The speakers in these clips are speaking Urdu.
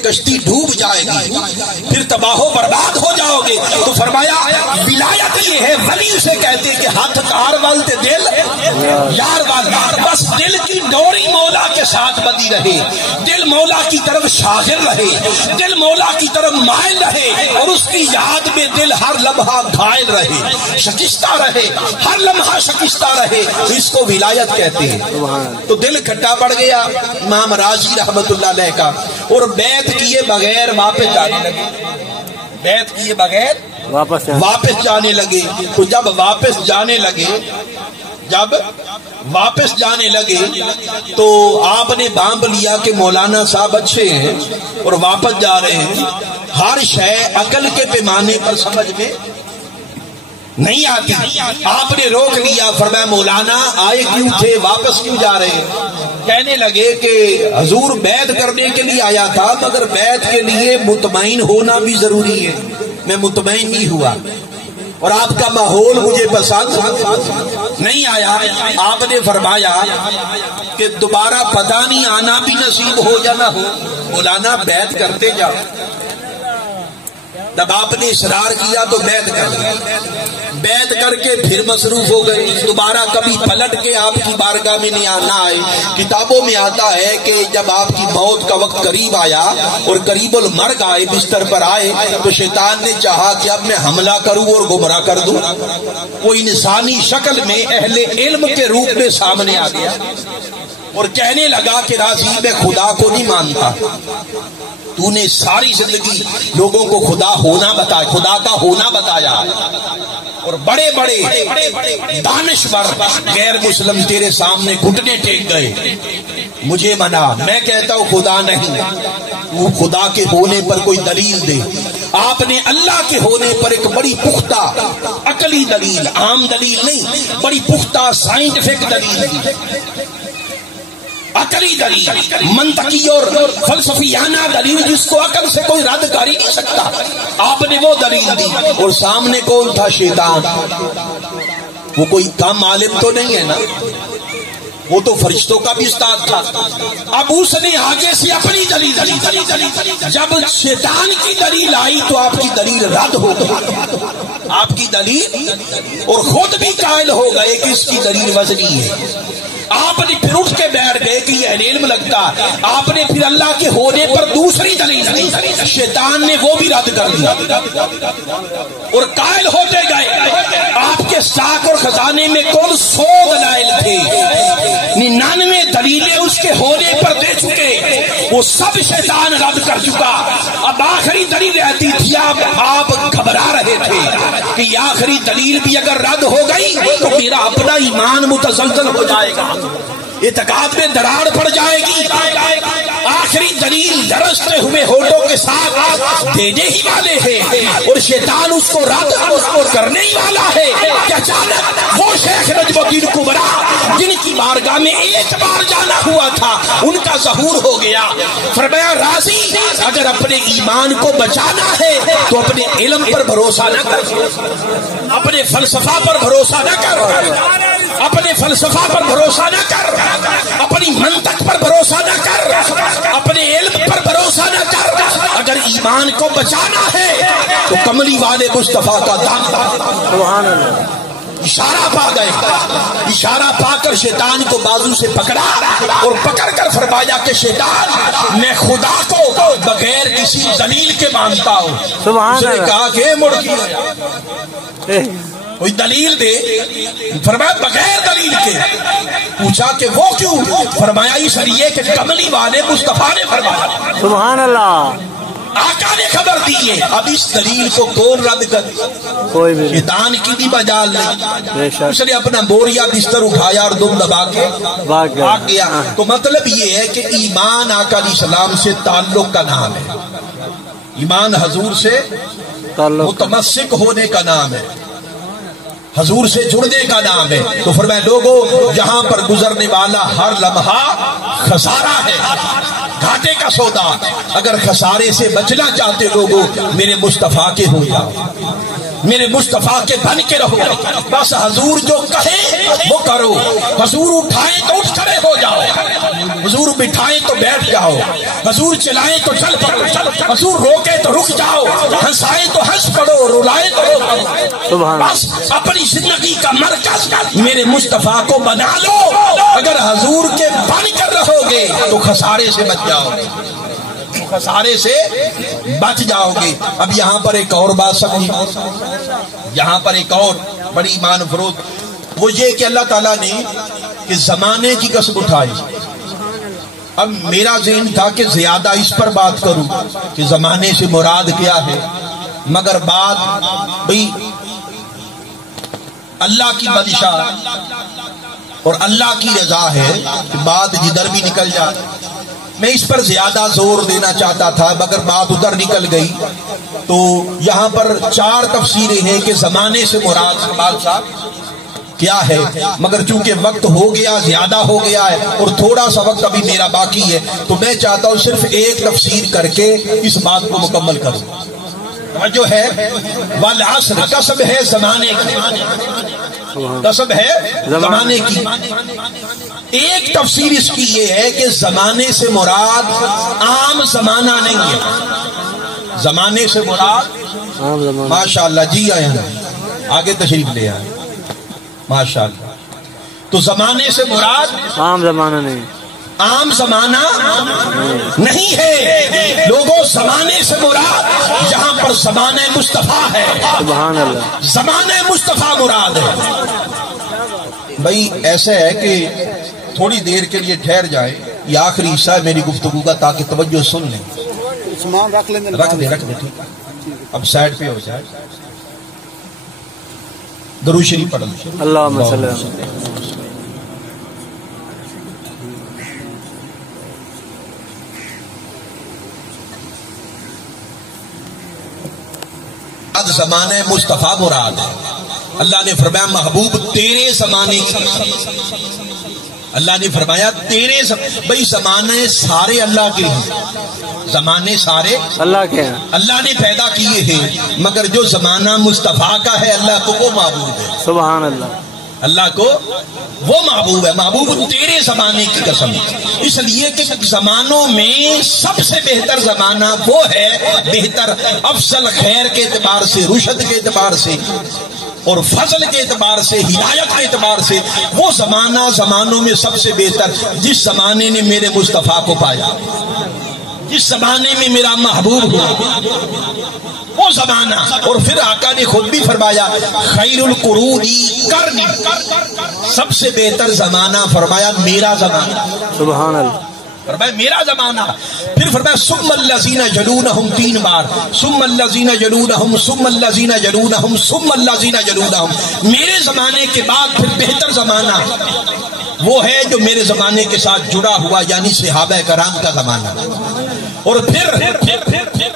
کشتی ڈوب جائے گی، پھر تباہ و برباد ہو جاؤ گے۔ تو فرمایا ولایت یہ ہے، ولی اسے کہتے کہ ہاتھ کار والتے دل یار وال، بس دل کی ڈوری مولا کے ساتھ بندی رہے، دل مولا کی طرف شاغل رہے، دل مولا کی طرف مائل رہے، اور اس کی یاد میں دل ہر لمحہ گھائل رہے، شکستہ رہے، ہر لمحہ شکستہ رہے، اس کو ولایت کہتے ہیں۔ تو دل کھٹا پڑ گیا امام راضی رحمت اللہ علیہ کا، اور بیعت کیے بغیر واپس جانے لگے، بیعت کیے بغیر واپس جانے لگے۔ تو جب واپس جانے لگے تو آپ نے بانپ لیا کہ مولانا صاحب اچھے ہیں اور واپس جا رہے ہیں، ہر شے عقل کے پیمانے پر سمجھ میں نہیں آتی۔ آپ نے روک لیا، فرمایا مولانا آئے کیوں تھے، واپس کیوں جا رہے ہیں؟ کہنے لگے کہ حضور بیعت کرنے کے لیے آیا تھا، مگر بیعت کے لیے مطمئن ہونا بھی ضروری ہے، میں مطمئن نہیں ہوا، اور آپ کا ماحول مجھے پسند نہیں آیا۔ آپ نے فرمایا کہ دوبارہ پتہ نہیں آنا بھی نصیب ہو یا نہ ہو، مولانا بیعت کرتے جاؤ۔ جب آپ نے اصرار کیا تو بیعت کر کے پھر مصروف ہو گئے، دوبارہ کبھی پلٹ کے آپ کی بارگاہ میں نہیں آنا آئے۔ کتابوں میں آتا ہے کہ جب آپ کی موت کا وقت قریب آیا اور قریب المرگ آئے، بستر پر آئے، تو شیطان نے چاہا کہ اب میں حملہ کروں اور گمراہ کر دوں۔ وہ انسانی شکل میں اہل علم کے روپ میں سامنے آ گیا اور کہنے لگا کہ راضی میں خدا کو نہیں مانتا، تو نے ساری زندگی لوگوں کو خدا کا ہونا بتایا، اور بڑے بڑے دانشور غیر مسلم تیرے سامنے گھٹنے ٹیک گئے، مجھے منا، میں کہتا ہوں خدا نہیں، تو خدا کے ہونے پر کوئی دلیل دے۔ آپ نے اللہ کے ہونے پر ایک بڑی پختہ عقلی دلیل، عام دلیل نہیں، بڑی پختہ سائنٹیفک دلیل دی، عقلی دلیل، منطقی اور فلسفیانہ دلیل، جس کو عقل سے کوئی رد کر ہی نہیں سکتا۔ آپ نے وہ دلیل دی، اور سامنے کون تھا؟ شیطان۔ وہ کوئی کم عالم تو نہیں ہے نا، وہ تو فرشتوں کا بھی استاد تھا۔ اب اس نے آگے سے اپنی دلیل دی، جب شیطان کی دلیل آئی تو آپ کی دلیل رد ہو گئی، آپ کی دلیل، اور خود بھی قائل ہو گئے کہ اس کی دلیل وزنی ہے۔ آپ نے پھر اٹھ کے بیٹھ گئے کہ یہ علم لگتا، آپ نے پھر اللہ کے ہونے پر دوسری دلیل دی، شیطان نے وہ بھی رد کر دیا، اور قائل ہوتے گئے۔ آپ کے ساکھ اور خزانے میں کل 100 دلائل تھے، 99 دلیلیں اس کے ہونے پر دے چکے، وہ سب شیطان رد کر چکا۔ اب آخری دلیل رہتی تھی، آپ گھبرا رہے تھے کہ یہ آخری دلیل بھی اگر رد ہو گئی تو میرا اپنا ایمان متزلزل ہو جائے گا، اعتقاد میں دراڑ پڑ جائے گی۔ آخری دلیل درستے ہوئے ہونٹوں کے ساتھ دینے ہی والے ہیں، اور شیطان اس کو رد کرنے ہی والا ہے کہ اچانک وہ شیخ نجم الدین کبریٰ جن کی بارگاہ میں ایک بار جانا ہوا تھا، ان کا ظہور ہو گیا۔ فرمایا راضی اگر اپنے ایمان کو بچانا ہے تو اپنے علم پر بھروسہ نہ کر، اپنے فلسفہ پر بھروسہ نہ کر، اپنے فلسفہ پر بھروسہ نہ کر، اپنی منطق پر بھروسہ نہ کر، اپنے علم پر بھروسہ نہ کر۔ اگر ایمان کو بچانا ہے تو کملی والے مصطفیٰ کا دامن، اشارہ پا گئے، اشارہ پا کر شیطان کو بازو سے پکڑا اور پکڑ کر فرمایا کہ شیطان میں خدا کو بغیر کسی دلیل کے مانتا ہوں۔ اس نے کہا کہ مڑ کوئی دلیل دے، فرمایا بغیر دلیل کے۔ پوچھا کہ وہ کیوں؟ فرمایا اس لیے کہ کملی والے مصطفیٰ نے فرمایا۔ سبحان اللہ، آقا نے خبر دی ہے۔ اب اس دلیل کو کون رد کر؟ کوئی بھی شیطان کی بھی مجال نہیں۔ اس نے اپنا بوریا بستر اٹھایا اور دم دبا کے بھاگ گیا۔ تو مطلب یہ ہے کہ ایمان آقا علیہ السلام سے تعلق کا نام ہے، ایمان حضور سے متمسک ہونے کا نام ہے، حضور سے جڑنے کا نام ہے۔ تو فرمایا لوگوں جہاں پر گزرنے والا ہر لمحہ خسارہ ہے، گھاٹے کا سودا، اگر خسارے سے بچنا چاہتے لوگوں میرے مصطفیٰ کے ہو جاؤ۔ میرے مصطفیٰ کے بن کے رہو، بس حضور جو کہے وہ کرو، حضور اٹھائیں تو اٹھ کھڑے ہو جاؤ، حضور بٹھائیں تو بیٹھ جاؤ، حضور چلائیں تو چل پڑو، حضور روکے تو رک جاؤ، ہنسائیں تو ہنس پڑو، رلائیں تو رو پڑو، بس اپنی زندگی کا مرکز میرے مصطفیٰ کو بنا لو۔ اگر حضور کے بن کر رہو گے تو خسارے سے بچ جاؤ گے، خسارے سے بچ جاؤ گے۔ اب یہاں پر ایک اور بات سمجھی، یہاں پر ایک اور بڑی ایمان افروز وہ یہ کہ اللہ تعالیٰ نے کہ زمانے کی قسم اٹھائی۔ اب میرا ذہن تھا کہ زیادہ اس پر بات کروں کہ زمانے سے مراد کیا ہے، مگر بات بھئی اللہ کی بادشاہ اور اللہ کی رضا ہے کہ بات جدھر بھی نکل جائے۔ میں اس پر زیادہ زور دینا چاہتا تھا مگر بات ادھر نکل گئی، تو یہاں پر 4 تفسیریں ہیں کہ زمانے سے مراد کیا ہے، مگر چونکہ وقت ہو گیا، زیادہ ہو گیا ہے اور تھوڑا سا وقت ابھی میرا باقی ہے، تو میں چاہتا ہوں صرف ایک تفسیر کر کے اس بات کو مکمل کروں۔ جو ہے والعصر، قسم ہے زمانے کی، قسم ہے زمانے کی۔ ایک تفسیر اس کی یہ ہے کہ زمانے سے مراد عام زمانہ نہیں ہے، زمانے سے مراد ماشاءاللہ جی آئے ہیں، آگے تشریف لے آئے ماشاءاللہ۔ تو زمانے سے مراد عام زمانہ نہیں، عام زمانہ نہیں ہے لوگوں، زمانے سے مراد جہاں پر زمانہ مصطفیٰ ہے، سبحان اللہ، زمانہ مصطفیٰ مراد ہے۔ بھائی ایسا ہے کہ تھوڑی دیر کے لیے ٹھہر جائیں، یہ آخری حصہ ہے میری گفتگو کا تاکہ توجہ سن لیں۔ رکھ لیں، رکھ دے ٹھیک، اب سائڈ پہ ہو جائے، درود شریف پڑھ لیں۔ اللہم صلی اللہ علیہ وسلم۔ زمانہ مصطفیٰ مراد ہے۔ اللہ نے فرمایا محبوب تیرے زمانے کی، اللہ نے فرمایا تیرے بھئی زمانے سارے اللہ کے ہیں، زمانے سارے اللہ کے ہیں، اللہ نے پیدا کیے ہیں، مگر جو زمانہ مصطفیٰ کا ہے اللہ کو وہ محبوب ہے، سبحان اللہ، اللہ کو وہ محبوب ہے۔ محبوب تیرے زمانے کی قسم، اس لیے کہ زمانوں میں سب سے بہتر زمانہ وہ ہے، بہتر افضل خیر کے اعتبار سے، رشد کے اعتبار سے اور فضل کے اعتبار سے، ہدایت کے اعتبار سے وہ زمانہ زمانوں میں سب سے بہتر جس زمانے نے میرے مصطفیٰ کو پایا، جس زمانے میں میرا محبوب ہوا وہ زمانہ۔ اور پھر آقا نے خود بھی فرمایا خیر القرون قرنی، سب سے بہتر زمانہ فرمایا میرا زمانہ، سبحان اللہ، فرمایا میرا زمانہ۔ پھر فرمایا ثم الذین یلونہم، 3 بار، ثم الذین یلونہم، ثم الذین یلونہم، ثم الذین یلونہم، میرے زمانے کے بعد پھر بہتر زمانہ وہ ہے جو میرے زمانے کے ساتھ جڑا ہوا، یعنی صحابہ کرام کا زمانہ۔ اور پھر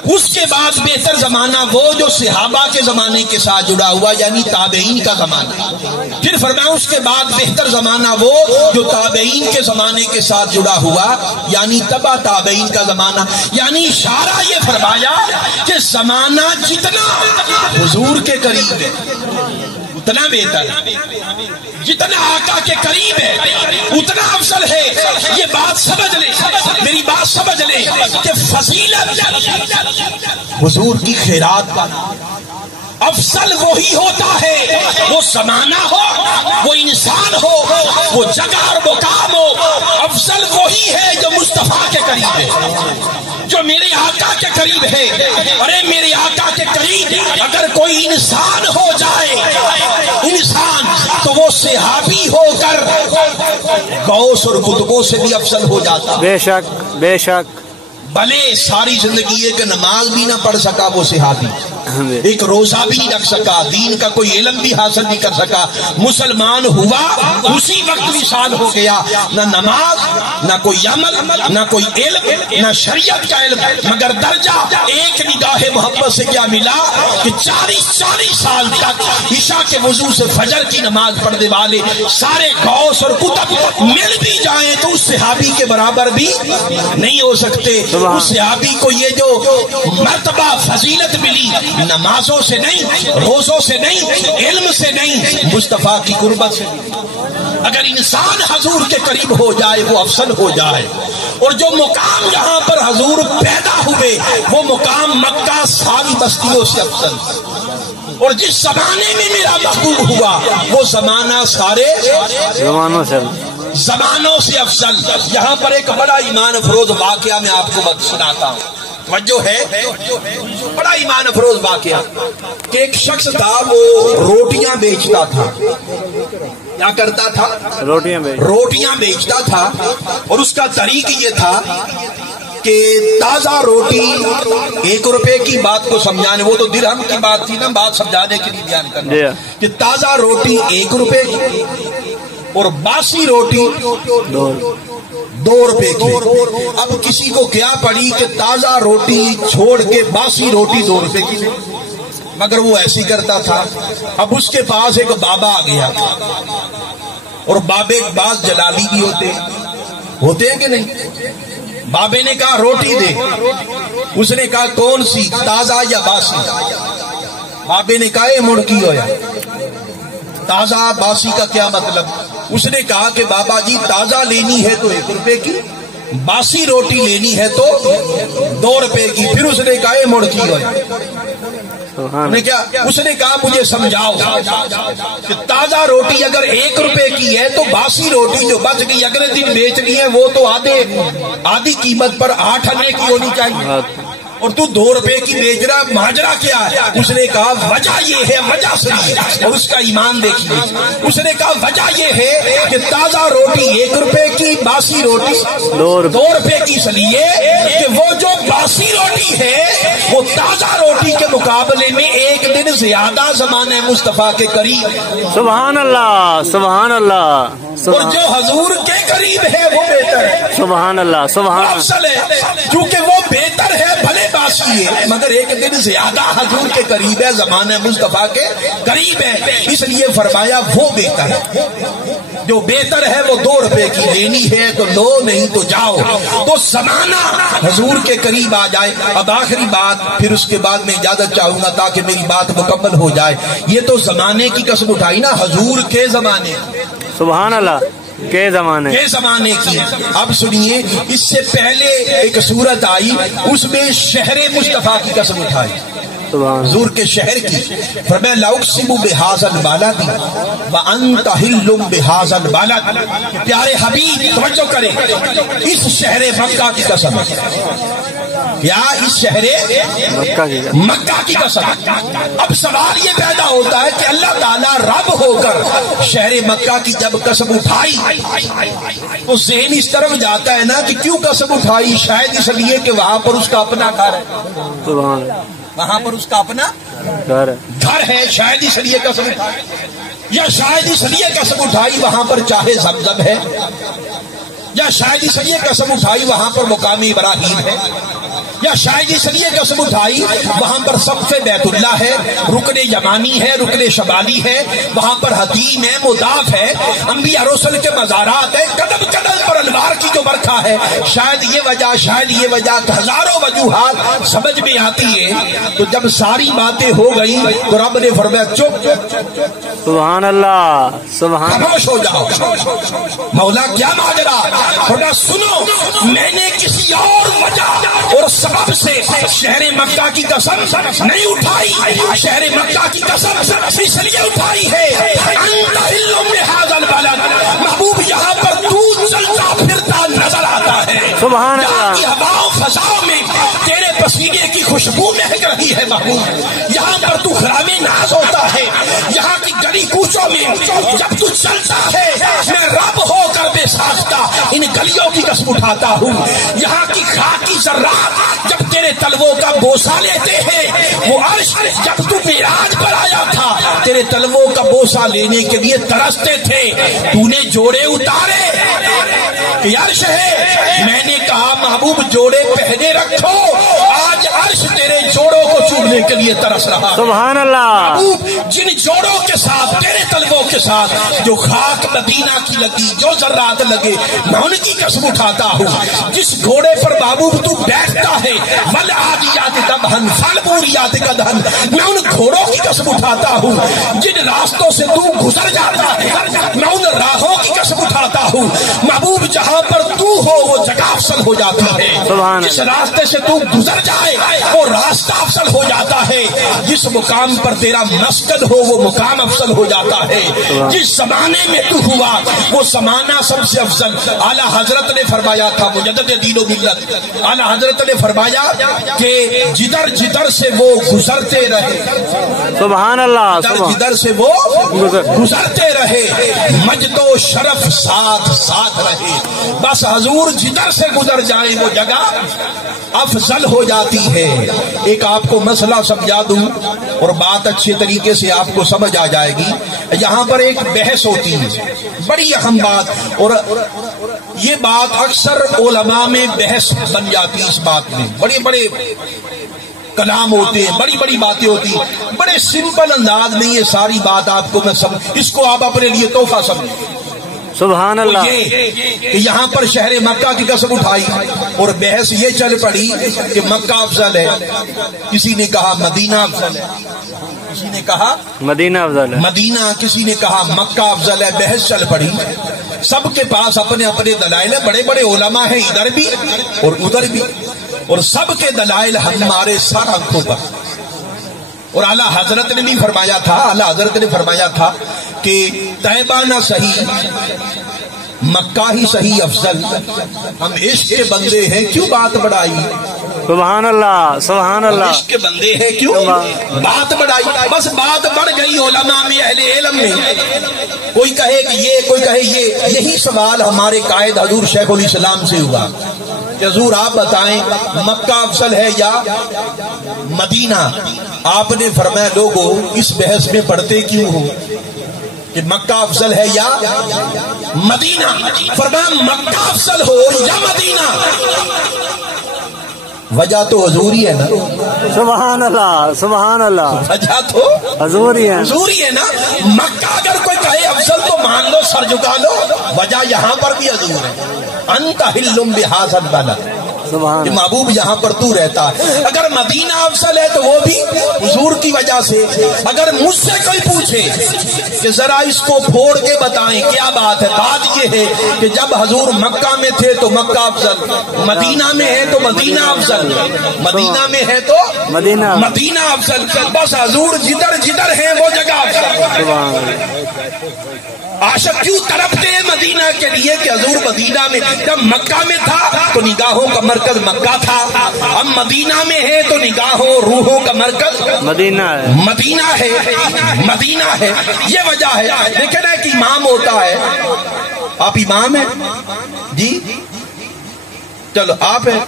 اس کے بعد بہتر زمانہ وہ جو صحابہ کے زمانے کے ساتھ جڑا ہوا، یعنی تابعین کا زمانہ۔ پھر فرمایا اس کے بعد بہتر زمانہ وہ جو تابعین کے زمانے کے ساتھ جڑا ہوا، یعنی تبع تابعین کا زمانہ۔ یعنی اشارہ یہ فرمایا کہ زمانہ جتنا حضور کے قریب ہے اتنا بہتر ہے، جتنا آقا کے قریب ہے اتنا افضل ہے۔ یہ بات سمجھ لیں، میری بات سمجھ لیں کہ فضیلت حضور کی خیرات کا افضل وہی ہوتا ہے، وہ زمانہ ہو، وہ انسان ہو، وہ جگہ اور مقام ہو، افضل وہی ہے جو مصطفیٰ کے قریب ہے، جو میرے آقا کے قریب ہے۔ ارے میرے آقا کے قریب اگر کوئی انسان ہو جائے، انسان، تو وہ صحابی ہو کر غوث اور قطبوں سے بھی افضل ہو جاتا۔ بے شک بے شک، بھلے ساری زندگی ایک نماز بھی نہ پڑھ سکا وہ صحابی، ایک روزہ بھی نہیں رکھ سکا، دین کا کوئی علم بھی حاصل نہیں کر سکا، مسلمان ہوا اسی وقت وصال ہو گیا، نہ نماز، نہ کوئی عمل، نہ کوئی علم، نہ شریعت کا علم، مگر درجہ ایک نگاہ محبت سے کیا ملا کہ 40 سال تک عشاء کے وضو سے فجر کی نماز پڑھنے والے سارے غوث اور قطب مل بھی جائیں تو اس صحابی کے برابر بھی نہیں ہو سکتے۔ اس صحابی کو یہ جو مرتبہ فضیلت ملی نمازوں سے نہیں، روزوں سے نہیں، علم سے نہیں، مصطفیٰ کی قربت سے نہیں۔ اگر انسان حضور کے قریب ہو جائے وہ افضل ہو جائے، اور جو مقام جہاں پر حضور پیدا ہوئے وہ مقام مکہ ساری بستیوں سے افضل، اور جس زمانے میں میرا محبوب ہوا وہ زمانہ سارے زمانوں سے افضل۔ یہاں پر ایک بڑا ایمان افروز واقعہ میں آپ کو سناتا ہوں، توجہ ہے، بڑا ایمان افروز واقعہ کہ ایک شخص تھا وہ روٹیاں بیچتا تھا۔ کیا کرتا تھا؟ روٹیاں بیچتا تھا، اور اس کا طریق یہ تھا کہ تازہ روٹی 1 روپے کی بات کو سمجھانے، وہ تو درہم کی بات تھی نا، بات سمجھانے کے لیے بیان کرنا کہ تازہ روٹی 1 روپے کی اور باسی روٹی 2 روپے کی۔ اب کسی کو کیا پڑی کہ تازہ روٹی چھوڑ کے باسی روٹی 2 روپے کی، مگر وہ ایسی کرتا تھا۔ اب اس کے پاس ایک بابا آ گیا، اور بابے بعض جلالی بھی ہوتے ہیں کہ نہیں؟ بابے نے کہا روٹی دے، اس نے کہا کون سی، تازہ یا باسی؟ بابے نے کہا اے مڑکی ہویا، تازہ باسی کا کیا مطلب؟ اس نے کہا کہ بابا جی تازہ لینی ہے تو 1 روپے کی، باسی روٹی لینی ہے تو 2 روپے کی۔ پھر اس نے کہا اے مڑکی ہویا، اس نے کہا مجھے سمجھاؤ کہ تازہ روٹی اگر 1 روپے کی ہے تو باسی روٹی جو بچ گئی اگلے دن بیچنی ہے وہ تو آدھی قیمت پر 8 آنے کی ہونی چاہیے، اور تو 2 روپے کی بیچ رہا، ماجرا کیا ہے؟ اس نے کہا وجہ یہ ہے، وجہ صحیح ہے، اور اس کا ایمان دیکھیے۔ اس نے کہا وجہ یہ ہے کہ تازہ روٹی 1 روپے کی، باسی روٹی 2 روپے کی، اس لیے کہ وہ جو باسی روٹی ہے وہ تازہ روٹی کے مقابلے میں 1 دن زیادہ زمانے مصطفیٰ کے قریب۔ سبحان اللہ، سبحان اللہ، اور جو حضور کے قریب ہے وہ بہتر ہے۔ سبحان اللہ، سبحان افضل ہے، کیونکہ وہ بہتر ہے، بھلے باسی ہے مگر 1 دن زیادہ حضور کے قریب ہے، زمانہ مصطفیٰ کے قریب ہے، اس لیے فرمایا وہ بہتر ہے۔ جو بہتر ہے وہ 2 روپے کی لینی ہے تو لو، نہیں تو جاؤ، تو زمانہ حضور کے قریب آ جائے۔ اب آخری بات، پھر اس کے بعد میں اجازت چاہوں گا تاکہ میری بات مکمل ہو جائے۔ یہ تو زمانے کی قسم اٹھائی نا، حضور کے زمانے، سبحان اللہ، کے زمانے کی۔ اب سنیے، اس سے پہلے ایک صورت آئی، اس میں شہر مصطفیٰ کی قسم اٹھائی، حضور کے شہر کی۔ فرمایا لاقسم بہذا البلد وانت حل بہذا البلد، پیارے حبیب توجہ کریں، اس شہر مکہ کی قسم، یا اس شہر مکہ کی قسم۔ اب سوال یہ پیدا ہوتا ہے کہ اللہ تعالیٰ رب ہو کر شہر مکہ کی جب قسم اٹھائی تو ذہن اس طرف جاتا ہے نا کہ کیوں قسم اٹھائی؟ شاید اس لیے کہ وہاں پر اس کا اپنا گھر ہے، وہاں پر اس کا اپنا گھر ہے، شاید اس لیے قسم اٹھائی، یا شاید اس لیے قسم اٹھائی وہاں پر چاہے زمزم ہے، یا شاید اس لیے قسم اٹھائی وہاں پر مقام ابراہیم ہے، یا شاید اس لیے قسم اٹھائی وہاں پر سقف بیت اللہ ہے، رکن یمانی ہے، رکن شمالی ہے، وہاں پر حتیم ہے، مضاف ہے، انبیاء رسل کے مزارات ہیں، قدم قدم پر انوار کی جو برکھا ہے، شاید یہ وجہ، شاید یہ وجہ، ہزاروں وجوہات سمجھ میں آتی ہے۔ تو جب ساری باتیں ہو گئی تو رب نے فرمایا چپ، سبحان اللہ، سبحان، خاموش ہو جاؤ۔ مولا کیا ماجرا؟ فرمایا سنو، میں نے کسی اور وجہ اور سبب سے شہر مکہ کی قسم نہیں اٹھائی، شہر مکہ کی قسم اس لیے اٹھائی ہے انت حل بہذا البلد، محبوب یہاں پر تو چلتا پھرتا نظر آتا ہے، سبحان اللہ، یہاں کی ہوا و فضا میں تیرے پسینے کی خوشبو مہک رہی ہے محبوب، یہاں پر تو خرام ناز ہوتا ہے، یہاں کی گلی کوچوں میں جب تو چلتا ہے میں رب ہو کر بے ساختہ ان گلیوں کی قسم اٹھاتا ہوں، یہاں کی خاکی ذرات جب تیرے تلووں کا بوسہ لیتے ہیں، وہ عرش جب تو معراج پر آیا تھا تیرے تلووں کا بوسہ لینے کے لیے ترستے تھے، تو نے جوڑے اتارے کہ عرش ہے، میں نے کہا محبوب جوڑے پہنے رکھو، آج عرش عرش تیرے جوڑوں کو چومنے کے لیے ترس رہا. سبحان اللہ. جن جوڑوں کے ساتھ تیرے طلبوں کے ساتھ جو خاک مدینہ کی لگی جو ذرات لگے میں ان کی قسم اٹھاتا ہوں. جس گھوڑے پر محبوب تو بیٹھتا ہے والعادیات ضبحا فالموریات قدحا میں ان گھوڑوں کی قسم اٹھاتا ہوں. جن راستوں سے تو گزر جاتا ہے میں ان راہوں کی قسم اٹھاتا ہوں. محبوب جہاں پر تو ہو وہ جگہ افضل ہو جاتی ہے. جس راستے سے تو گزر جائے وہ راستہ افضل ہو جاتا ہے. جس مقام پر تیرا مسکن ہو وہ مقام افضل ہو جاتا ہے. جس زمانے میں تو ہوا وہ زمانہ سب سے افضل. اعلیٰ حضرت نے فرمایا تھا مجدد دین و ملت اعلیٰ حضرت نے فرمایا کہ جدھر جدھر سے وہ گزرتے رہے سبحان اللہ جدھر سے وہ گزرتے رہے مجد و شرف ساتھ ساتھ رہے. بس حضور جدھر سے گزر جائیں وہ جگہ افضل ہو جاتی ہے. ایک آپ کو مسئلہ سمجھا دوں اور بات اچھے طریقے سے آپ کو سمجھ آ جائے گی. یہاں پر ایک بحث ہوتی ہے بڑی اہم بات اور یہ بات اکثر علماء میں بحث بن جاتی ہے. اس بات میں بڑے بڑے کلام ہوتے ہیں بڑی بڑی باتیں ہوتی ہیں. بڑے سمپل انداز میں یہ ساری بات آپ کو میں اس کو آپ اپنے لیے تحفہ سمجھیں. سبحان اللہ. کہ یہاں پر شہر مکہ کی قسم اٹھائی اور بحث یہ چل پڑی کہ مکہ افضل ہے. کسی نے کہا مدینہ افضل ہے کسی نے کہا مدینہ افضل ہے مدینہ کسی نے کہا مکہ افضل ہے. بحث چل پڑی. سب کے پاس اپنے اپنے دلائل ہیں. بڑے بڑے علماء ہیں ادھر بھی اور ادھر بھی اور سب کے دلائل ہمارے سر آنکھوں پر. اور اعلیٰ حضرت نے بھی فرمایا تھا اعلیٰ حضرت نے فرمایا تھا کہ طیبہ نہ صحیح مکہ ہی صحیح افضل. ہم عشق کے بندے ہیں کیوں بات بڑھائی. سبحان اللہ سبحان اللہ. عشق کے بندے ہیں کیوں بات بڑھائی. بس بات بڑھ گئی علماء میں اہل علم میں. کوئی کہے کہ یہ کوئی کہے یہ. یہی سوال ہمارے قائد حضور شیخ الاسلام سے ہوا کہ حضور آپ بتائیں مکہ افضل ہے یا مدینہ. آپ نے فرمایا لوگوں اس بحث میں پڑھتے کیوں ہو کہ مکہ افضل ہے یا مدینہ. فرمایا مکہ افضل ہو یا مدینہ وجہ تو حضور ہی ہے نا. سبحان اللہ سبحان اللہ. وجہ تو حضور ہی ہے نا. مکہ اگر کوئی کہے افضل تو مان لو سر جھکا لو. وجہ یہاں پر بھی حضور ہے. انت حل بہذا البلد محبوب یہاں پر تو رہتا ہے. اگر مدینہ افضل ہے تو وہ بھی حضور کی وجہ سے. اگر مجھ سے کوئی پوچھے کہ ذرا اس کو پھوڑ کے بتائیں کیا بات ہے. بات یہ ہے کہ جب حضور مکہ میں تھے تو مکہ افضل مدینہ میں ہے تو مدینہ افضل مدینہ میں ہے تو مدینہ افضل. بس حضور جدھر جدھر ہیں وہ جگہ افضل. عاشق کیوں تڑپتے ہیں مدینہ کے لیے کہ حضور مدینہ میں جب مکہ میں تھا تو نگاہوں کا مرکز مکہ تھا. اب مدینہ میں ہے تو نگاہوں روحوں کا مرکز مدینہ ہے مدینہ ہے. یہ وجہ ہے. دیکھیں نا ایک امام ہوتا ہے. آپ امام ہیں جی چلو آپ ہیں.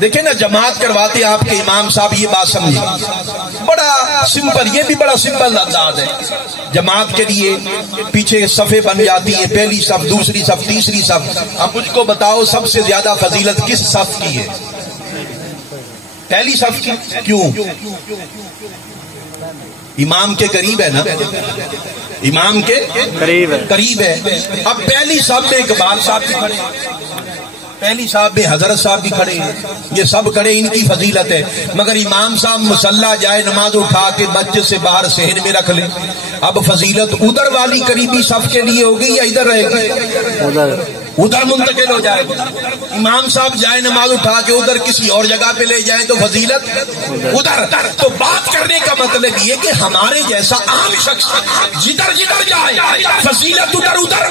دیکھیں نا جماعت کرواتے آپ کے امام صاحب. یہ بات سمجھے بڑا سمپل. یہ بھی بڑا سمپل انداز ہے. جماعت کے لیے پیچھے صفیں بن جاتی ہے. پہلی صف دوسری صف تیسری صف. اب مجھ کو بتاؤ سب سے زیادہ فضیلت کس صف کی ہے. پہلی صف کی. کیوں امام کے قریب ہے نا. امام کے قریب ہے. اب پہلی صف میں اقبال صاحب بھی کھڑے پہلی صاحب میں حضرت صاحب بھی کھڑے ہیں. یہ سب کھڑے ان کی فضیلت ہے. مگر امام صاحب مصلی جائے نماز اٹھا کے مسجد سے باہر صحن میں رکھ لیں. اب فضیلت ادھر والی قریبی صف کے لیے ہوگی یا ادھر رہے گی. ادھر منتقل ہو جائے گا. امام صاحب جائے نماز اٹھا کے ادھر کسی اور جگہ پہ لے جائیں تو فضیلت ادھر. تو بات کرنے کا مطلب یہ کہ ہمارے جیسا عام شخص جدھر جدھر جائے فضیلت ادھر ادھر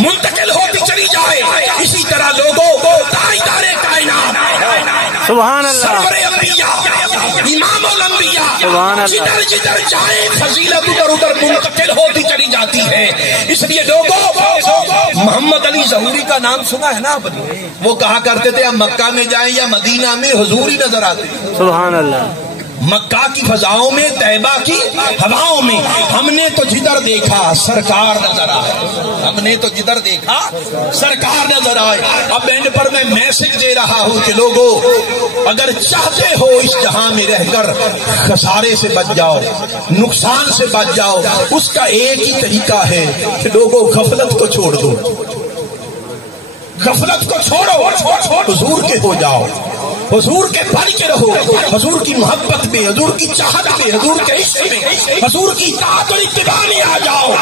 منتقل ہوتی چلی جائے. اسی طرح لوگوں تاجدار کائنات سبحان اللہ سرور انبیاء امام الانبیاء جدھر جدھر جائے فضیلت ادھر ادھر منتقل ہوتی چلی جاتی ہے. اس لیے لوگوں محمد علی ظہوری کا نام سنا ہے نا آپ نے. وہ کہا کرتے تھے ہم مکہ میں جائیں یا مدینہ میں حضور ہی نظر آتے. سبحان اللہ. مکہ کی فضاؤں میں، طیبہ کی ہواؤں میں ہم نے تو جدھر دیکھا سرکار نظر آئے، ہم نے تو جدھر دیکھا سرکار نظر آئے۔ اب اینڈ پر میں میسج دے رہا ہوں کہ لوگوں اگر چاہتے ہو اس جہاں میں رہ کر خسارے سے بچ جاؤ، نقصان سے بچ جاؤ، اس کا ایک ہی طریقہ ہے کہ لوگوں غفلت کو چھوڑ دو، غفلت کو چھوڑو، حضور کے ہو جاؤ، حضور کے بن کے رہو، حضور کی محبت میں، حضور کی چاہت میں، حضور کے عشق میں، حضور کی اطاعت اور اتباع میں آ جاؤ،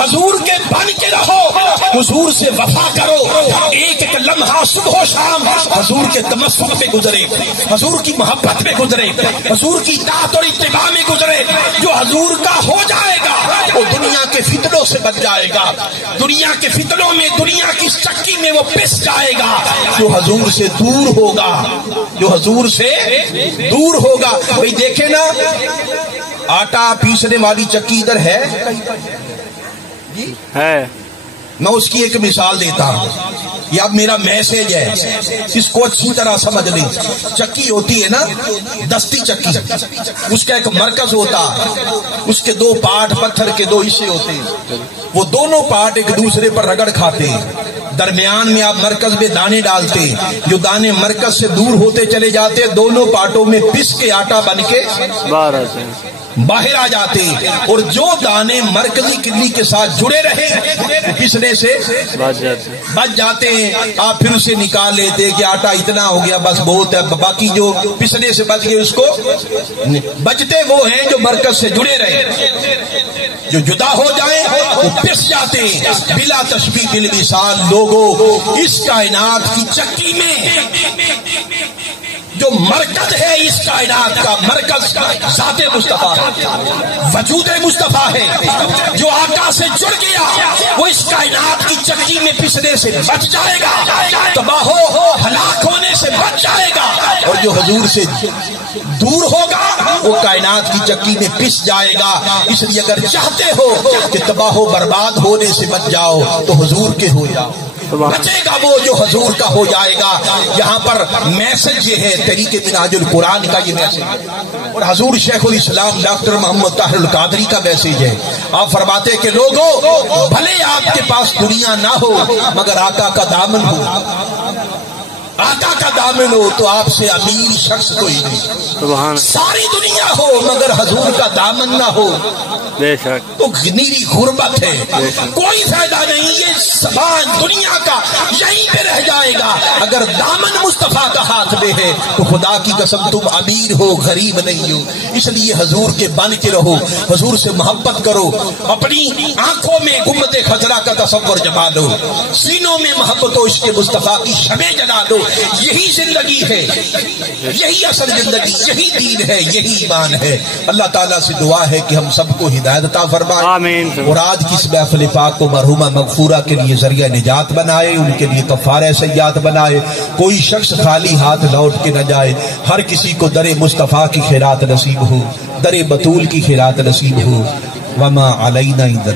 حضور کے بن کے رہو، حضور سے وفا کرو، ایک ایک لمحہ صبح و شام حضور کے تمسک پہ گزرے، حضور کی محبت میں گزرے، حضور کی اطاعت اور اتباع میں گزرے۔ جو حضور کا ہو جائے گا وہ دنیا کے فتنوں سے بچ جائے گا، دنیا کے فتنوں میں، دنیا کی چکی میں وہ پس جائے گا۔ جو حضور سے دور ہوگا، جو حضور سے دور ہوگا، بھئی دیکھیں نا آٹا پیسنے والی چکی ادھر ہے، میں اس کی ایک مثال دیتا ہوں، یہ اب میرا میسج ہے، اس کو اچھی طرح سمجھ لیں۔ چکی ہوتی ہے نا دستی چکی، اس کا ایک مرکز ہوتا، اس کے دو پارٹ پتھر کے دو حصے ہوتے ہیں، وہ دونوں پارٹ ایک دوسرے پر رگڑ کھاتے ہیں، درمیان میں آپ مرکز میں دانے ڈالتے، جو دانے مرکز سے دور ہوتے چلے جاتے دونوں پارٹوں میں پس کے آٹا بن کے باہر آ جاتے، اور جو دانے مرکزی کلی کے ساتھ جڑے رہے پسنے سے بچ جاتے ہیں، آپ پھر اسے نکال لیتے کہ آٹا اتنا ہو گیا بس بہت ہے، باقی جو پسنے سے بچ گئے اس کو بچتے وہ ہیں جو مرکز سے جڑے رہے، جو جدا ہو جائیں وہ پس جاتے ہیں۔ بلا تشبیہ بالمثال لوگوں اس کائنات کی چکی میں جو مرکز ہے، اس کائنات کا مرکز ذات مصطفیٰ وجود مصطفیٰ ہے، جو آقا سے جڑ گیا وہ اس کائنات کی چکی میں پسنے سے بچ جائے گا، تباہ و ہلاک ہونے سے بچ جائے گا، اور جو حضور سے دور ہوگا وہ کائنات کی چکی میں پس جائے گا۔ اس لیے اگر چاہتے ہو کہ تباہ و برباد ہونے سے بچ جاؤ تو حضور کے ہو جاؤ، بچے گا وہ جو حضور کا ہو جائے گا۔ یہاں پر میسج یہ ہے طریقے منہاج القرآن کا، یہ میسج اور حضور شیخ الاسلام ڈاکٹر محمد طاہر القادری کا میسج ہے۔ آپ فرماتے کہ لوگوں بھلے آپ کے پاس دنیا نہ ہو مگر آقا کا دامن ہو، آقا کا دامن ہو تو آپ سے امیر شخص کوئی نہیں، ساری دنیا ہو مگر حضور کا دامن نہ ہو تو نیری غربت ہے، کوئی فائدہ نہیں، یہ زبان دنیا کا یہیں پہ رہ جائے گا۔ اگر دامن مصطفیٰ کا ہاتھ میں ہے تو خدا کی قسم تم امیر ہو، غریب نہیں ہو۔ اس لیے حضور کے بن کے رہو، حضور سے محبت کرو، اپنی آنکھوں میں گنبد خضرا کا تصور جما لو، سینوں میں محبت و عشق مصطفیٰ کی شمع جلا لو۔ یہی زندگی ہے، یہی اصل زندگی، یہی دین ہے، یہی ایمان ہے۔ اللہ تعالیٰ سے دعا ہے کہ ہم سب کو ہدایت عطا فرمائے، اور آج کی اس محفل پاک کو مرحومہ مغفورہ کے لیے ذریعہ نجات بنائے، ان کے لیے کفارہ سیئات بنائے، کوئی شخص خالی ہاتھ لوٹ کے نہ جائے، ہر کسی کو در مصطفیٰ کی خیرات نصیب ہو، در بطول کی خیرات نصیب ہو۔ وما علینا الا